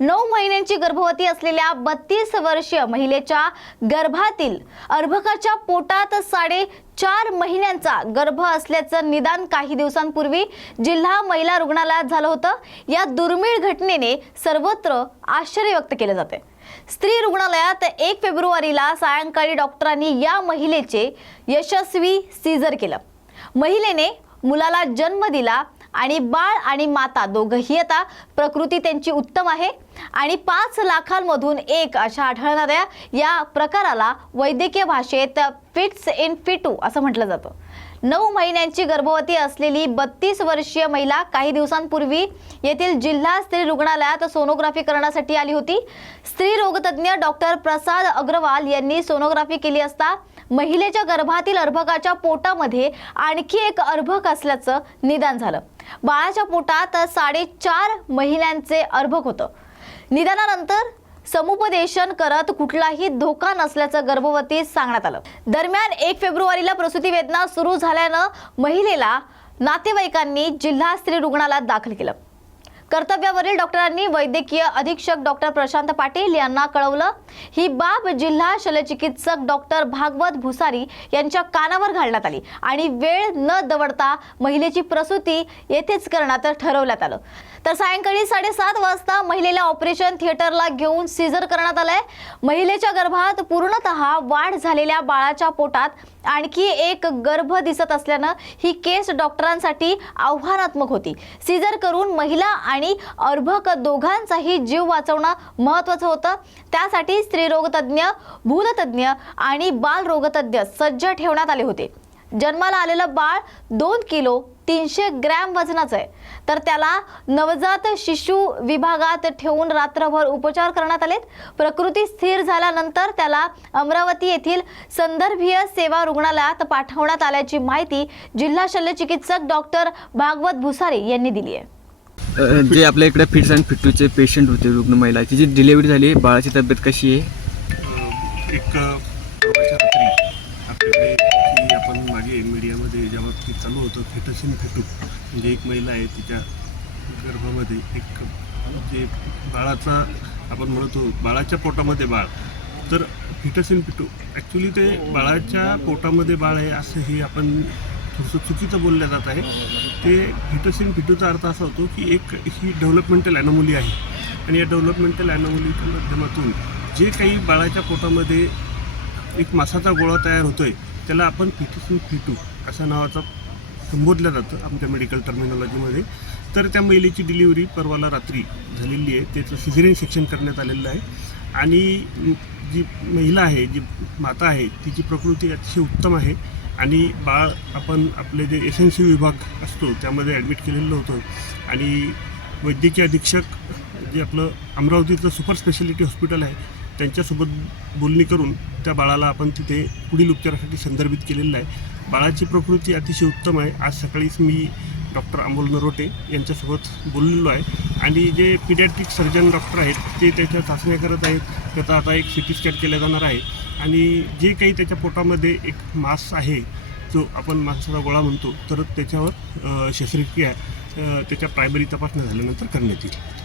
नऊ महिन्यांची गर्भवती असलेल्या बत्तीस वर्षीय महिलेच्या गर्भातील अर्भकाच्या पोटात साडे चार महिन्यांचा गर्भ असल्याचं निदान काही दिवसांपूर्वी जिल्हा महिला रुग्णालयात झालं होतं. या दुर्मिळ घटनेने सर्वत्र आश्चर्य व्यक्त केलं जाते स्त्री रुग्णालयात एक फेब्रुवारीला सायंकाळी डॉक्टरांनी या महिलेचे यशस्वी सीझर केलं. महिलेने मुलाला जन्म दिला आणि बाळ आणि माता दोघंही आता प्रकृती त्यांची उत्तम आहे. आणि पाच लाखांमधून एक अशा आढळणाऱ्या या प्रकाराला वैद्यकीय भाषेत फिट्स इन फिटू असं म्हटलं जातं. नऊ महिन्यांची गर्भवती असलेली बत्तीस वर्षीय महिला काही दिवसांपूर्वी येथील जिल्हा स्त्री रुग्णालयात सोनोग्राफी करण्यासाठी आली होती. स्त्री रोगतज्ञ डॉक्टर प्रसाद अग्रवाल यांनी सोनोग्राफी केली असता महिलेच्या गर्भातील अर्भकाच्या पोटामध्ये आणखी एक अर्भक असल्याचं निदान झालं. बाळाच्या पोटात साडेचार महिन्यांचे अर्भक होतं. निदानानंतर समुपदेशन करत कुठलाही धोका नसल्याचं गर्भवती सांगण्यात आलं. दरम्यान एक फेब्रुवारीला प्रसूती वेदना सुरू झाल्यानं महिलेला नातेवाईकांनी जिल्हा स्त्री रुग्णालयात दाखल केलं. कर्तव्यावरील डॉक्टरांनी वैद्यकीय अधीक्षक डॉक्टर प्रशांत पाटील यांना कळवलं. ही बाब जिल्हा शल्यचिकित्सक डॉक्टर भागवत भुसारी यांच्या कानावर घालण्यात आली आणि वेळ न दवडता महिलेची प्रसूती येथेच करण्यात ठरवण्यात आलं. तर सायंकाळी साडेसात वाजता महिलेला ऑपरेशन थिएटरला घेऊन सीझर करण्यात आलंय. महिलेच्या गर्भात पूर्णतः वाढ झालेल्या बाळाच्या पोटात आणखी एक गर्भ दिसत असल्यानं ही केस डॉक्टरांसाठी आव्हानात्मक होती. सीझर करून महिला आणि अर्भक दोघांचाही जीव वाचवणं महत्वाचं होतं. त्यासाठी स्त्रीरोगतज्ञ भूलतज्ञ आणि बालरोगतज्ञ सज्ज ठेवण्यात आले होते. जन्माला आलेलं बाळ दोन किलो तीनशे ग्रॅम वजनाचं आहे. तर त्याला नवजात शिशु विभागात ठेवून रात्रभर उपचार करण्यात आलेत. प्रकृती स्थिर झाल्यानंतर त्याला अमरावती येथील संदर्भीय सेवा रुग्णालयात पाठवण्यात आल्याची माहिती जिल्हा शल्यचिकित्सक डॉक्टर भागवत भुसारी यांनी दिली आहे. जे आपल्या इकडे फिट्स अँड फिटूचे पेशंट होते रुग्ण महिला तिची डिलिव्हरी झाली बाळाची तब्येत कशी आहे? एक परवाच्या रात्री आपल्याकडे की आपण मागे मीडियामध्ये जेव्हा ते चालू होतं फेटसिन फेटू म्हणजे एक महिला आहे तिच्या गर्भामध्ये एक जे बाळाचा आपण म्हणतो बाळाच्या पोटामध्ये बाळ. तर फिटसिन फिटू ॲक्च्युली ते बाळाच्या पोटामध्ये बाळ आहे असं हे आपण थोडंसं चुकीचं बोललं जात आहे. ते फिटोसिन फिटूचा अर्थ असा होतो की एक ही डेव्हलपमेंटल ॲनोमली आहे. आणि या डेव्हलपमेंटल ॲनोमलीच्या माध्यमातून जे काही बाळाच्या पोटामध्ये एक मासाचा गोळा तयार होतो आहे त्याला आपण फिटोसिन फिटू अशा नावाचा संबोधलं जातं आमच्या मेडिकल टर्मिनॉलॉजीमध्ये तर त्या महिलेची डिलिव्हरी परवाला रात्री झालेली आहे. त्याचं सिझेरियन सेक्शन करण्यात आलेलं आहे. आणि जी महिला आहे जी माता आहे तिची प्रकृती अतिशय उत्तम आहे. आणि बाळ आपण आपले जे एस एन सी विभाग असतो त्यामध्ये ॲडमिट केलेलं होतं. आणि वैद्यकीय अधीक्षक जे आपलं अमरावतीचं सुपर स्पेशालिटी हॉस्पिटल आहे त्यांच्यासोबत बोलणी करून त्या बाळाला आपण तिथे पुढील उपचारासाठी संदर्भित केलेलं आहे. बाळाची प्रकृती अतिशय उत्तम आहे. आज सकाळीच मी डॉक्टर अमोल नरोटे यांच्यासोबत बोललेलो आहे. आणि जे पिडॅट्रिक सर्जन डॉक्टर आहेत ते त्याच्या चाचण्या करत आहेत. त्याचा आता एक सी टी स्कॅन केला जाणार आहे. आणि जे काही त्याच्या पोटामध्ये एक मास आहे जो आपण मासाचा गोळा म्हणतो तर त्याच्यावर शस्त्रक्रिया त्याच्या प्रायमरी तपासण्या झाल्यानंतर करण्यात येईल.